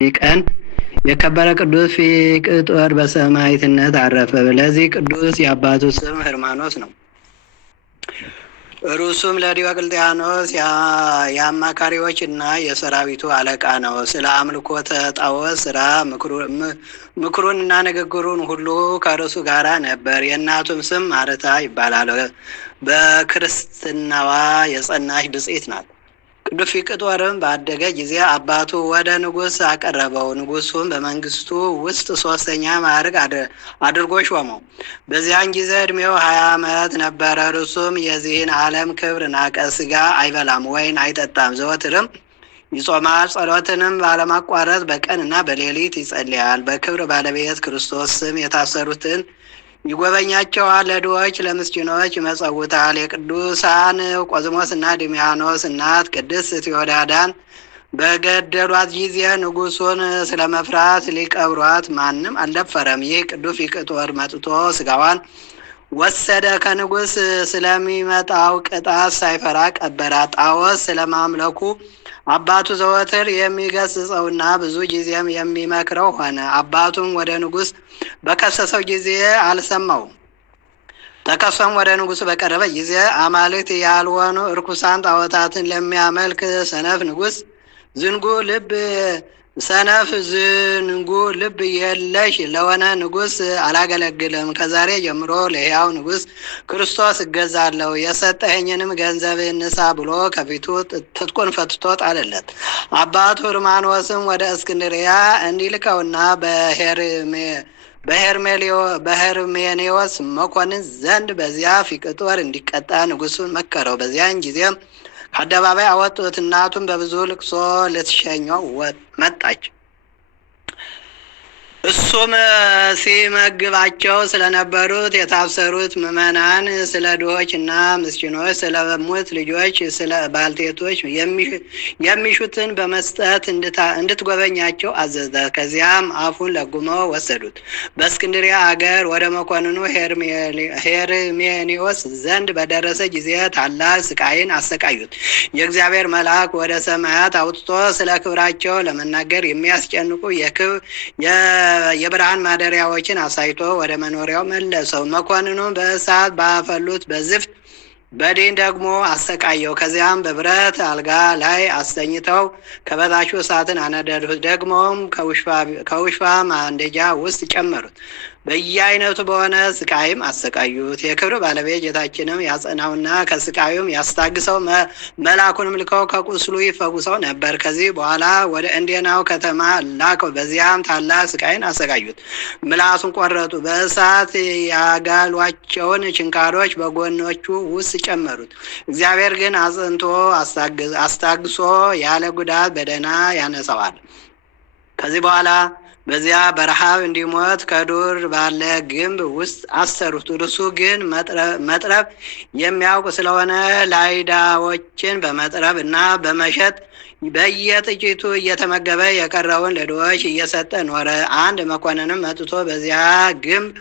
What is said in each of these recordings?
ቀን የከበረ ቅዱስ ፊቅጦር በሰማዕትነት አረፈ። ለዚህ ቅዱስ የአባቱ ስም ህርማኖስ ነው። ርሱም ለዲዮቅልጥያኖስ የአማካሪዎች እና የሰራዊቱ አለቃ ነው። ስለ አምልኮተ ጣዖት ስራ ምክሩንና ንግግሩን ሁሉ ከርሱ ጋራ ነበር። የእናቱም ስም ማርታ ይባላል። በክርስትናዋ የጸናች ብጽዕት ናት። ቅዱስ ፊቅጦርም ባደገ ጊዜ አባቱ ወደ ንጉሥ አቀረበው። ንጉሡም በመንግስቱ ውስጥ 3ኛ ማዕርግ አድርጎ ሾመው። በዚያን ጊዜ ዕድሜው 20 ዓመት ነበረ። እርሱም የዚህን ዓለም ክብር ናቀ። ሥጋ አይበላም፣ ወይን አይጠጣም። ዘወትርም ይጾማል። ጸሎትንም ባለማቋረጥ በቀንና በሌሊት ይጸልያል። በክብር ባለቤት ክርስቶስ ስም የታሰሩትን ይጎበኛቸዋል። ለድሆች ለምስኪኖች ይመጸውታል። የቅዱሳን ቆዝሞስ እና ድሚያኖስ እናት ቅድስት ቴዎዳዳን በገደሏት ጊዜ ንጉሡን ስለ መፍራት ሊቀብሯት ማንም አልደፈረም። ይህ ቅዱስ ፊቅጦር መጥቶ ስጋዋን ወሰደ። ከንጉሥ ስለሚመጣው ቅጣት ሳይፈራ ቀበራት። ጣዖት ስለማምለኩ አባቱ ዘወትር የሚገስጸውና ብዙ ጊዜም የሚመክረው ሆነ። አባቱም ወደ ንጉሥ በከሰሰው ጊዜ አልሰማውም። ተከሶም ወደ ንጉሥ በቀረበ ጊዜ አማልክት ያልሆኑ እርኩሳን ጣዖታትን ለሚያመልክ ሰነፍ ዝንጉ ልብ የለሽ ለሆነ ንጉሥ አላገለግልም። ከዛሬ ጀምሮ ለሕያው ንጉሥ ክርስቶስ እገዛለሁ። የሰጠኸኝንም ገንዘብ ንሳ ብሎ ከፊቱ ትጥቁን ፈትቶ ጣለለት። አባቱ ህርማኖስም ወደ እስክንድርያ እንዲልከውና በሄርሜኔዎስ መኮንን ዘንድ በዚያ ፊቅጦር እንዲቀጣ ንጉሡን መከረው። በዚያን ጊዜም ከአደባባይ አወጡት። እናቱም በብዙ ልቅሶ ልትሸኘው መጣች። እሱም ሲመግባቸው ስለነበሩት የታሰሩት ምዕመናን፣ ስለ ድሆች እና ምስኪኖች፣ ስለ ሙት ልጆች፣ ስለ ባልቴቶች የሚሹትን በመስጠት እንድትጎበኛቸው አዘዘ። ከዚያም አፉን ለጉመው ወሰዱት። በእስክንድሪያ አገር ወደ መኮንኑ ሄርሜኔዎስ ዘንድ በደረሰ ጊዜ ታላቅ ስቃይን አሰቃዩት። የእግዚአብሔር መልአክ ወደ ሰማያት አውጥቶ ስለ ክብራቸው ለመናገር የሚያስጨንቁ የብርሃን ማደሪያዎችን አሳይቶ ወደ መኖሪያው መለሰው። መኮንኑ በእሳት ባፈሉት በዝፍት በዲን ደግሞ አሰቃየው። ከዚያም በብረት አልጋ ላይ አስተኝተው ከበታቹ እሳትን አነደዱት። ደግሞም ከውሽባ ማንደጃ ውስጥ ጨመሩት። በየአይነቱ በሆነ ስቃይም አሰቃዩት። የክብር ባለቤት ጌታችንም ያጸናውና ከስቃዩም ያስታግሰው መልአኩንም ልከው ከቁስሉ ይፈጉሰው ነበር። ከዚህ በኋላ ወደ እንዴናው ከተማ ላከው። በዚያም ታላቅ ስቃይን አሰቃዩት። ምላሱን ቆረጡ። በእሳት ያጋሏቸውን ችንካሮች በጎኖቹ ውስጥ ጨመሩት። እግዚአብሔር ግን አጽንቶ አስታግሶ ያለ ጉዳት በደህና ያነሳዋል። ከዚህ በኋላ በዚያ በረሃብ እንዲሞት ከዱር ባለ ግንብ ውስጥ አሰሩት። እርሱ ግን መጥረብ የሚያውቅ ስለሆነ ላይዳዎችን በመጥረብ እና በመሸጥ በየጥቂቱ እየተመገበ የቀረውን ለድሆች እየሰጠ ኖረ። አንድ መኮንንም መጥቶ በዚያ ግንብ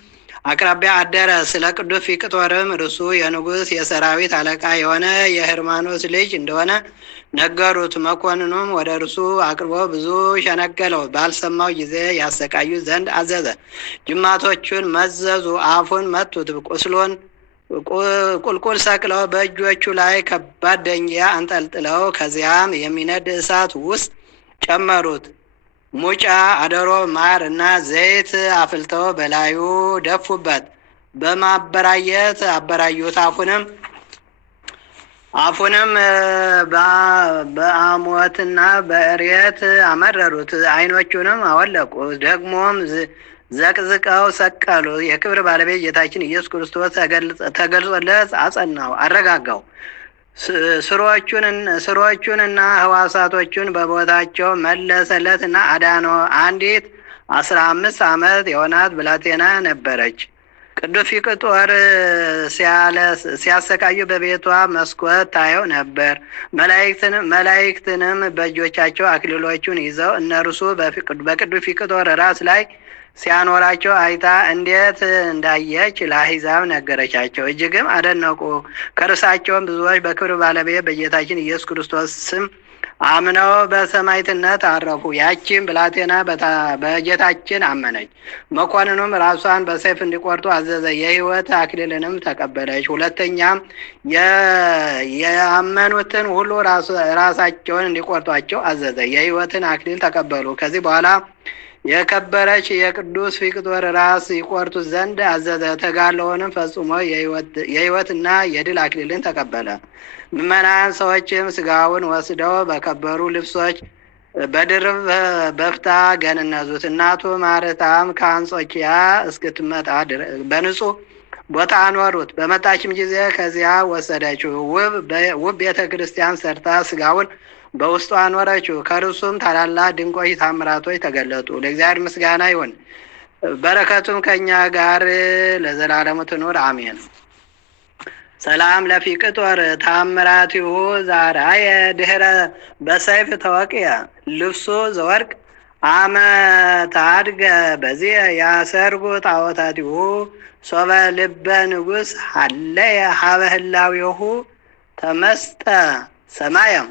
አቅራቢያ አደረ። ስለ ቅዱስ ፊቅጦርም እርሱ የንጉሥ የሰራዊት አለቃ የሆነ የህርማኖስ ልጅ እንደሆነ ነገሩት። መኮንኑም ወደ እርሱ አቅርቦ ብዙ ሸነገለው። ባልሰማው ጊዜ ያሰቃዩት ዘንድ አዘዘ። ጅማቶቹን መዘዙ፣ አፉን መቱት። ቁልቁል ሰቅለው በእጆቹ ላይ ከባድ ደንጊያ አንጠልጥለው ከዚያም የሚነድ እሳት ውስጥ ጨመሩት። ሙጫ፣ አደሮ፣ ማር እና ዘይት አፍልተው በላዩ ደፉበት። በማበራየት አበራዩት። አፉንም በአሞትና በእሬት አመረሩት። ዓይኖቹንም አወለቁ። ደግሞም ዘቅዝቀው ሰቀሉ። የክብር ባለቤት ጌታችን ኢየሱስ ክርስቶስ ተገልጾለት አጸናው፣ አረጋጋው። ስሮቹንና ህዋሳቶቹን በቦታቸው መለሰለትና አዳነው። አንዲት 15 ዓመት የሆናት ብላቴና ነበረች። ቅዱስ ፊቅጦር ሲያሰቃዩ በቤቷ መስኮት ታየው ነበር። መላእክትንም በእጆቻቸው አክሊሎቹን ይዘው እነርሱ በቅዱስ ፊቅጦር ራስ ላይ ሲያኖራቸው አይታ እንዴት እንዳየች ለአሕዛብ ነገረቻቸው። እጅግም አደነቁ። ከርሳቸውም ብዙዎች በክብር ባለቤት በጌታችን ኢየሱስ ክርስቶስ ስም አምነው በሰማዕትነት አረፉ። ያቺም ብላቴና በጌታችን አመነች። መኮንኑም ራሷን በሰይፍ እንዲቆርጡ አዘዘ። የሕይወት አክሊልንም ተቀበለች። ሁለተኛም ያመኑትን ሁሉ ራሳቸውን እንዲቆርጧቸው አዘዘ። የሕይወትን አክሊል ተቀበሉ። ከዚህ በኋላ የከበረች የቅዱስ ፊቅጦር ራስ ይቆርጡት ዘንድ አዘዘ። ተጋድሎውንም ፈጽሞ የሕይወትና የድል አክሊልን ተቀበለ። ምዕመናን ሰዎችም ስጋውን ወስደው በከበሩ ልብሶች በድርብ በፍታ ገነዙት። እናቱ ማርታም ከአንጾኪያ እስክትመጣ በንጹሕ ቦታ አኖሩት። በመጣችም ጊዜ ከዚያ ወሰደችው። ውብ ቤተ ክርስቲያን ሰርታ ስጋውን በውስጡ አኖረችው። ከርሱም ታላላቅ ድንቆች ታምራቶች ተገለጡ። ለእግዚአብሔር ምስጋና ይሁን፣ በረከቱም ከእኛ ጋር ለዘላለሙ ትኑር አሜን። ሰላም ለፊቅጦር ታምራቲሁ ዛራየ ድህረ በሰይፍ ተወቅየ ልብሱ ዘወርቅ አመ ታድገ በዚህ ያሰርጉ ጣዖታቲሁ ሶበ ልበ ንጉሥ ሀለየ ሀበ ህላዊሁ ተመስጠ ሰማየም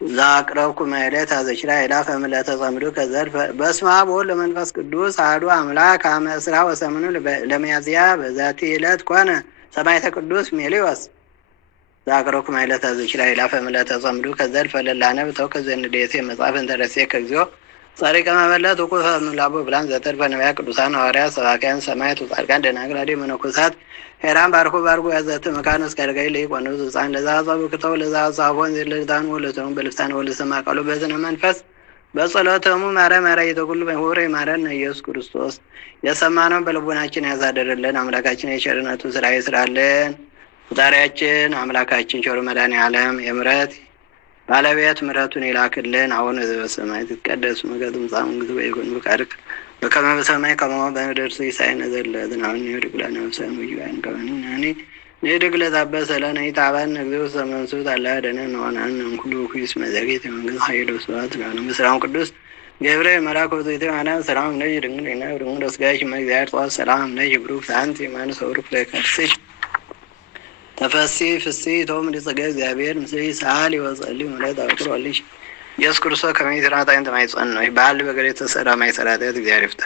ዛቅረብኩ ማይለት አዘችራ ይላፈ ምለተ ጸምዱ ከዘር በስመ አብ ወወልድ ወመንፈስ ቅዱስ አሐዱ አምላክ አመ ዕስራ ወሰሙኑ ለሚያዝያ በዛቲ ዕለት ኮነ ሰማዕተ ቅዱስ ሜልዮስ ዛቅረብኩ ማይለት አዘችራ ይላፈ ምለተ ጸምዱ ከዘር ፈለላነ ብተው ከዘንዴቴ መጽሐፍ እንተረሴ ከግዚኦ ጻድቃ መበለት ወቁፈ ምላቦ ብላን ዘተርፈ ነቢያት ቅዱሳን ሐዋርያት ሰባክያን ሰማዕታት ጻድቃን ደናግል አዲ መነኮሳት ሄራን ባርኮ ያዘተ መካነ እስከ አረጋዊ ለይቆኑ ሕፃን ለዛ ጻቡ ከተው ለዛ ጻፎን ዘለዳን ወለተው በልሳን ወለሰማ ቃሉ በዝነ መንፈስ በጸሎተሙ ማረ ይተኩሉ በሆረ ማረን ኢየሱስ ክርስቶስ የሰማነው በልቦናችን ያዛደረልን አምላካችን የቸርነቱ ስራ ይስራልን። ፈጣሪያችን አምላካችን ቸሩ መድኃኔዓለም የምሕረት ባለቤት ምሕረቱን ይላክልን። አሁን በሰማያት ይትቀደስ ስምከ ትምጻእ መንግሥትከ ወይኩን ፈቃድከ በከመ በሰማይ ከማሁ በምድር ሲሳየነ ዘለለዕለትነ ሀበነ ለነ አበሳነ ወጌጋየነ ከመ ንኅድግ ለዘአበሰ ለነ ኢታብአነ እግዚኦ ዘመንሱት አላ ደነን ወናን እንኩሉ ኩይስ መዘጌት መንግሥት ኃይል ወስብሐት ለዓለሙ ሰላም ቅዱስ ገብርኤል መልአክ ወዘይቴ ማርያም ሰላም ነሽ ድንግል ነሽ ድንግል ወስጋሽ እግዚአብሔር ጠዋት ሰላም ነሽ ብሩክ አንቲ እምአንስት ወብሩክ ፍሬ ከርሥሽ ተፈሲ ፍሥሕት ቶም ሊጸጋ እግዚአብሔር ምስሌኪ ሰአሊ ወጸልዪ ምሕረት አውጥሮልሽ ኢየሱስ ክርስቶስ ከመ ይትራታ እንተ ማይጸን ነው ባል በገር የተሰራ ማይሰራት እግዚአብሔር ይፍታ።